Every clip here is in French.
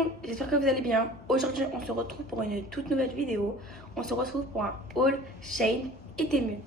monde, j'espère que vous allez bien. Aujourd'hui, on se retrouve pour une toute nouvelle vidéo. On se retrouve pour un haul Shein et Temu.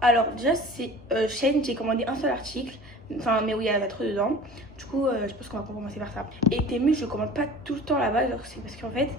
Alors déjà, c'est Shein, j'ai commandé un seul article. Enfin, mais oui, il y en a trop dedans. Du coup, je pense qu'on va commencer par ça. Et Temu, je commande pas tout le temps là-bas. C'est parce qu'en fait,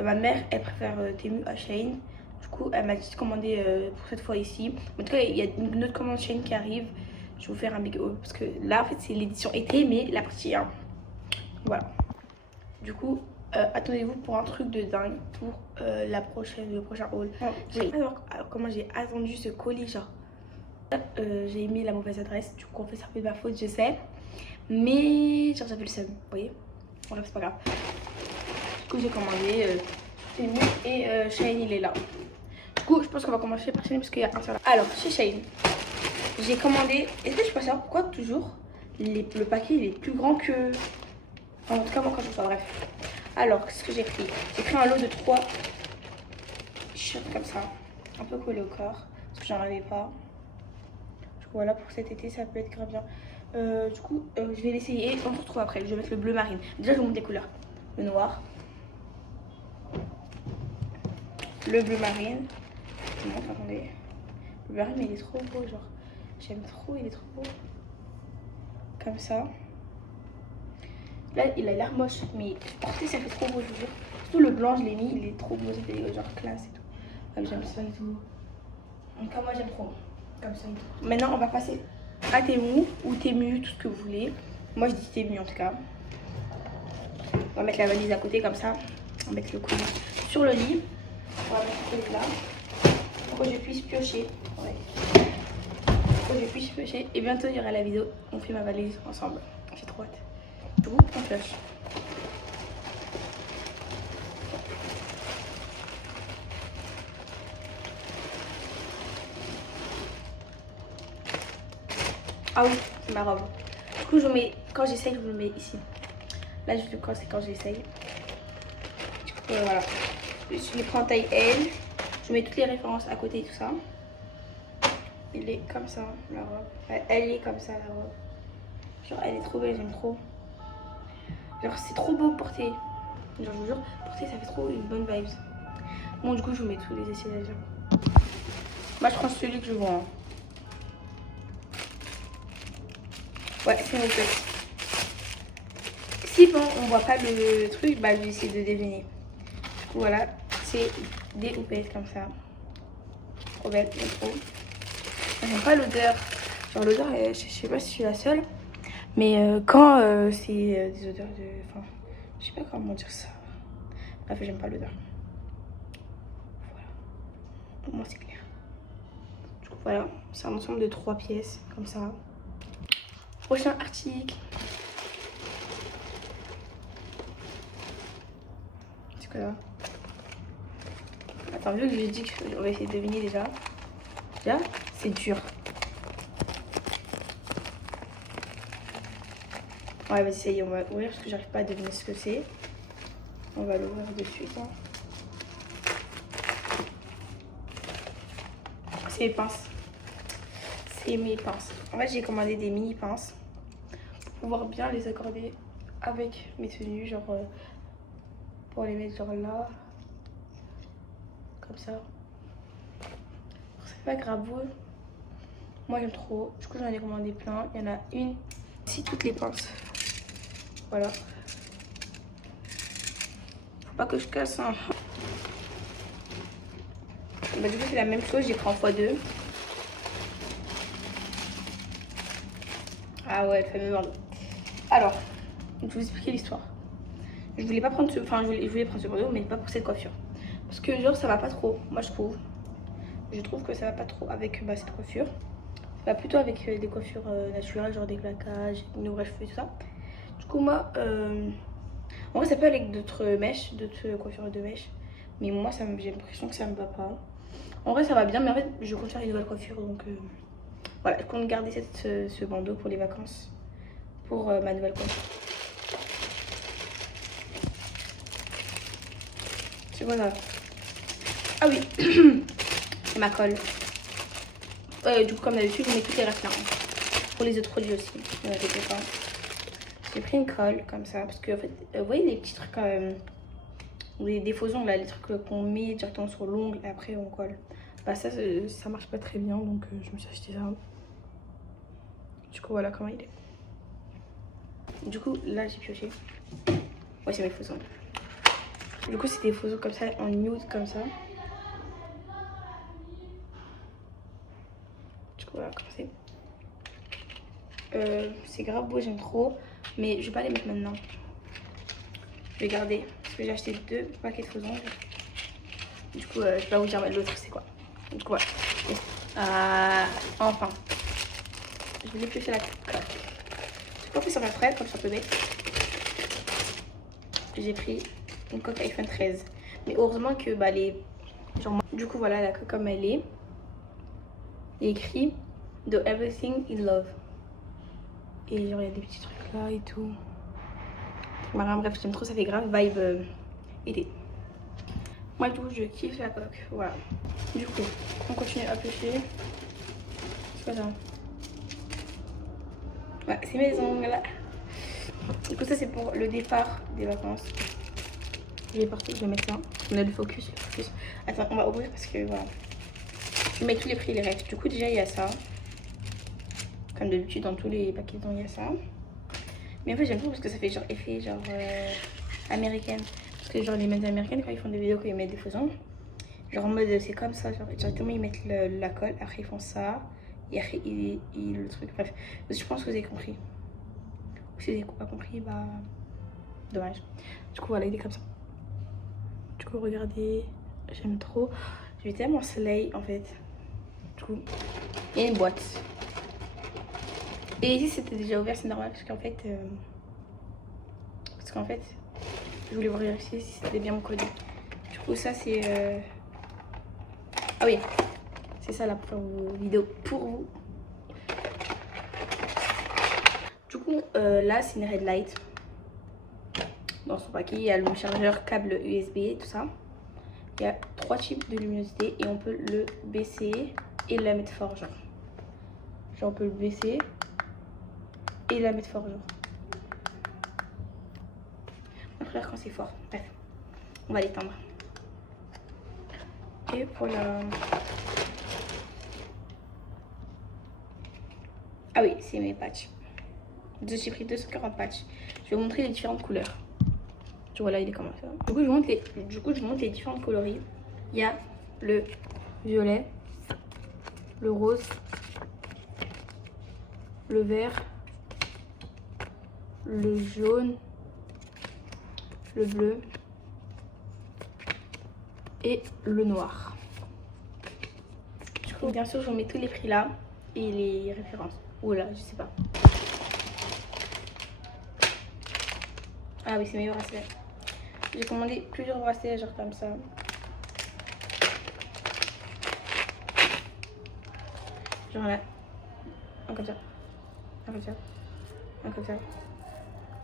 ma mère, elle préfère Temu à Shein. Du coup, elle m'a dit de commander pour cette fois ici. En tout cas, il y a une autre commande Shein qui arrive. Je vais vous faire un big haul. Parce que là, en fait, c'est l'édition été, mais la partie 1. Voilà. Du coup, attendez-vous pour un truc de dingue pour le prochain haul. Alors, comment j'ai attendu ce colis, genre. J'ai mis la mauvaise adresse, du coup en fait c'est un peu de ma faute, je sais. Mais genre j'avais le seum, vous voyez. Bref, c'est pas grave. Du coup j'ai commandé Temu et Shein il est là. Du coup je pense qu'on va commencer par Shein parce qu'il y a un seul. Alors chez Shein, j'ai commandé. Est-ce que je peux savoir pourquoi toujours le paquet il est plus grand que. Enfin, en tout cas moi quand je vois, bref. Alors qu'est-ce que j'ai pris? J'ai pris un lot de 3 t-shirts comme ça, un peu collés au corps, parce que j'en avais pas. Voilà, pour cet été, ça peut être grave bien. Du coup, je vais l'essayer. On se retrouve après. Je vais mettre le bleu marine. Déjà, je vous montre des couleurs. Le noir. Le bleu marine. Je vous montre, attendez. Le bleu marine, mais il est trop beau, genre. J'aime trop, il est trop beau. Comme ça. Là, il a l'air moche, mais porté, ça fait trop beau, je vous jure. Surtout le blanc, je l'ai mis, il est trop beau. Ça fait genre classe et tout. Ah, j'aime ça et tout. En tout cas, moi, j'aime trop. Comme ça et tout. Maintenant, on va passer à Temu ou Temu, tout ce que vous voulez. Moi, je dis Temu en tout cas. On va mettre la valise à côté comme ça. On va mettre le colis sur le lit. On va mettre le colis là. Pour que je puisse piocher. Ouais. Pour que je puisse piocher. Et bientôt, il y aura la vidéo. On fait ma valise ensemble. J'ai trop hâte. Du coup, on pioche. Ah oui, c'est ma robe. Du coup, je mets, quand j'essaye, je le mets ici. Là, je le quand c'est quand j'essaye. Du coup, voilà. Je les prends en taille L. Je mets toutes les références à côté et tout ça. Il est comme ça, la robe. Elle est comme ça, la robe. Genre, elle est trop belle, j'aime trop. Genre, c'est trop beau porter. Genre, je vous jure, porter, ça fait trop une bonne vibe. Bon, du coup, je vous mets tous les essayages. Moi, je prends celui que je vois. Hein. Ouais, c'est mon truc. Si bon, on voit pas le truc, bah je vais essayer de deviner. Du coup, voilà, c'est des houppettes comme ça. Trop belle, j'aime trop. J'aime pas l'odeur. Genre l'odeur, je sais pas si je suis la seule. Mais quand c'est des odeurs de... Enfin, je sais pas comment dire ça. Bref, j'aime pas l'odeur. Voilà. Au moins c'est clair. Du coup, voilà, c'est un ensemble de 3 pièces comme ça. Prochain article. C'est quoi là? Attends, vu que j'ai dit qu'on va essayer de deviner déjà. Déjà, c'est dur. Ouais, vas-y, ça y est, on va ouvrir parce que j'arrive pas à deviner ce que c'est. On va l'ouvrir de suite. Hein. C'est mes pinces. C'est mes pinces. En fait, j'ai commandé des mini pinces pour pouvoir bien les accorder avec mes tenues. Genre, pour les mettre genre là. Comme ça. C'est pas grave. Moi, j'aime trop. Du coup, j'en ai commandé plein. Il y en a une. Ici, toutes les pinces. Voilà. Faut pas que je casse. Hein. Bah, du coup, c'est la même chose. J'ai pris en x2. Ah ouais, le fameux bandeau. Alors, je vais vous expliquer l'histoire. Je voulais pas prendre ce... Enfin, je voulais prendre ce bandeau, mais pas pour cette coiffure. Parce que genre, ça va pas trop. Moi, je trouve. Je trouve que ça va pas trop avec cette coiffure. Ça va plutôt avec des coiffures naturelles, genre des claquages, une ouvre cheveux et tout ça. Du coup, moi... En vrai, ça peut aller avec d'autres mèches, d'autres coiffures de mèches. Mais moi, j'ai l'impression que ça me va pas. En vrai, ça va bien, mais en fait, je compte faire une nouvelle coiffure. Donc, voilà, je compte garder ce bandeau pour les vacances. Pour ma nouvelle coiffure. C'est quoi ça? Ah oui, c'est ma colle. Du coup, comme d'habitude, je mets toutes les restes là. Pour les autres produits aussi, ne inquiétez pas. J'ai pris une colle comme ça parce que en fait, vous voyez les petits trucs, des faux ongles là, les trucs qu'on met directement sur l'ongle et après on colle. Bah ça marche pas très bien donc je me suis acheté ça. Du coup voilà comment il est. Du coup là j'ai pioché. Ouais c'est mes faux ongles. Du coup c'est des faux ongles comme ça en nude comme ça. Du coup voilà comment c'est. C'est grave beau, j'aime trop. Mais je vais pas les mettre maintenant. Je vais garder parce que j'ai acheté 2 paquets de faux ongles. Du coup je vais pas vous dire l'autre c'est quoi. Du coup voilà. Enfin. Je vais éplucher la coque. J'ai pas fait sur ma frère comme je suis un peu bête. J'ai pris une coque iPhone 13. Mais heureusement que bah les. Genre, du coup voilà la coque comme elle est. Il est écrit Do everything in love. Et genre il y a des petits trucs là et tout. Bref j'aime trop, ça fait grave vibe été. Moi du coup je kiffe la coque. Voilà. Du coup on continue à pêcher. C'est quoi ça? Ouais, c'est mes ongles. Du coup ça c'est pour le départ des vacances. Je vais partir, je vais mettre ça. On a le focus, Attends, on va ouvrir parce que voilà. Je mets tous les prix et les règles. Du coup déjà il y a ça. Comme d'habitude dans tous les paquets il y a ça. Mais en fait j'aime trop parce que ça fait genre effet genre américaine. Parce que genre les mecs américaines quand ils font des vidéos, quand ils mettent des faux ongles, genre en mode c'est comme ça, genre directement ils mettent la colle, après ils font ça. Et après le truc, bref. Je pense que vous avez compris. Si vous n'avez pas compris, bah dommage. Du coup voilà il est comme ça. Du coup regardez, j'aime trop. Je vais tellement slay en fait. Du coup il y a une boîte. Et ici c'était déjà ouvert, c'est normal parce qu'en fait je voulais voir ici si c'était bien mon code. Du coup ça c'est ah oui, c'est ça la vidéo pour vous. Du coup là c'est une red light. Dans son paquet il y a le chargeur, câble USB, tout ça. Il y a 3 types de luminosité et on peut le baisser et la mettre fort genre. Genre on peut le baisser et la mettre fort genre. Mon frère quand c'est fort. Bref, on va l'éteindre. Et voilà. Ah oui, c'est mes patchs. J'ai pris 240 patchs. Je vais vous montrer les différentes couleurs. Tu vois là, il est comme ça. Du coup, je montre les différents coloris. Il y a le violet, le rose, le vert, le jaune, le bleu et le noir. Du coup, bien sûr, je vous mets tous les prix là et les références. Ou là, je sais pas. Ah oui, c'est mes bracelets. J'ai commandé plusieurs bracelets, genre comme ça. Genre là, un comme ça, un comme ça, un comme ça,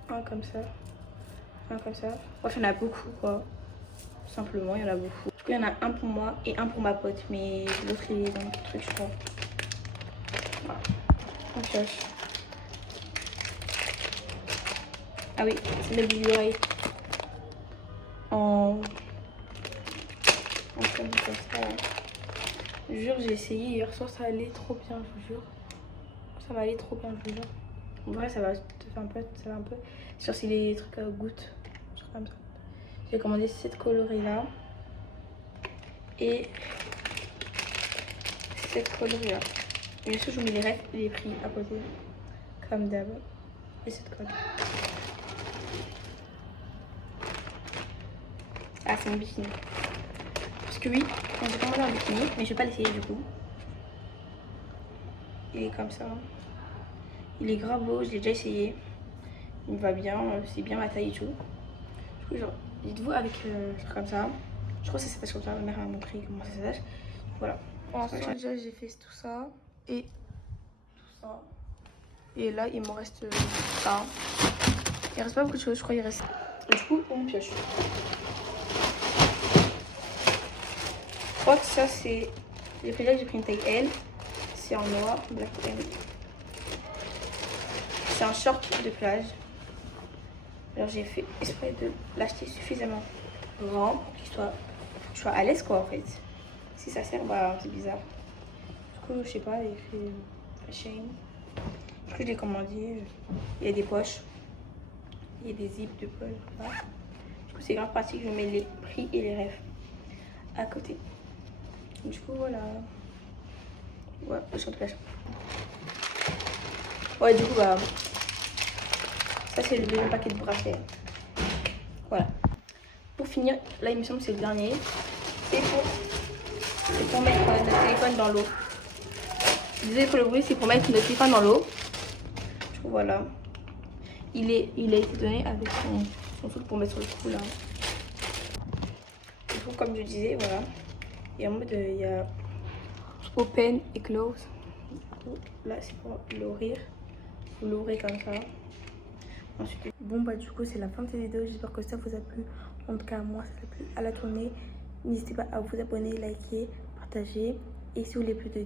un comme ça, un comme ça. Bref, il y en a beaucoup quoi. Tout simplement, il y en a beaucoup. Du coup, il y en a un pour moi et un pour ma pote. Mais l'autre, il est dans le truc, je crois. Voilà. On cherche. Ah oui, c'est le Blu-ray. Comme ça. Je vous jure, j'ai essayé hier soir, ça allait trop bien, je vous jure. Ça va aller trop bien, je vous jure. En vrai, ça va un peu. Sur si les trucs à gouttes, genre comme ça. J'ai commandé cette coloris là. Et cette coloris là. Et bien sûr, je vous mets les prix à côté. Comme d'hab. Et cette colle. Ah, c'est mon bikini. Parce que oui, j'ai commandé un bikini, mais je vais pas l'essayer du coup. Il est comme ça. Il est grave beau, je l'ai déjà essayé. Il me va bien, c'est bien ma taille et tout. Du coup, genre, dites-vous avec genre comme ça. Je crois que ça s'attache comme ça, ma mère m'a montré comment ça s'attache. Voilà. Ensuite, déjà, j'ai fait tout ça et tout ça. Et là, il me reste ça. Il reste pas beaucoup de choses, je crois qu'il reste. Et du coup, on pioche. Je crois que ça, c'est. J'ai pris une taille L. C'est en noir, black M. C'est un short de plage. Alors j'ai fait exprès de l'acheter suffisamment grand pour qu'il soit à l'aise quoi en fait. Si ça sert, bah c'est bizarre. Du coup, je sais pas, il fait fashion. Du coup, je l'ai commandé. Il y a des poches. Il y a des zips de poche. Voilà. Du coup, c'est grave pratique. Je mets les prix et les refs à côté. Du coup, voilà. Ouais, je suis en place. Ouais, du coup, bah. Ça, c'est le deuxième paquet de bracelets. Voilà. Pour finir, là, il me semble que c'est le dernier. C'est pour mettre notre téléphone dans l'eau. Désolé pour le bruit, c'est pour mettre notre téléphone dans l'eau. Du coup, voilà. Il a été donné avec son truc pour mettre sur le cou là. Du coup, comme je disais, voilà. Et en mode, il y a open et close. Du coup, là, c'est pour l'ouvrir. Vous l'ouvrez comme ça. Ensuite, bon, bah, du coup, c'est la fin de cette vidéo. J'espère que ça vous a plu. En tout cas, moi, ça m'a plu à la tournée. N'hésitez pas à vous abonner, liker, partager. Et si vous voulez plus de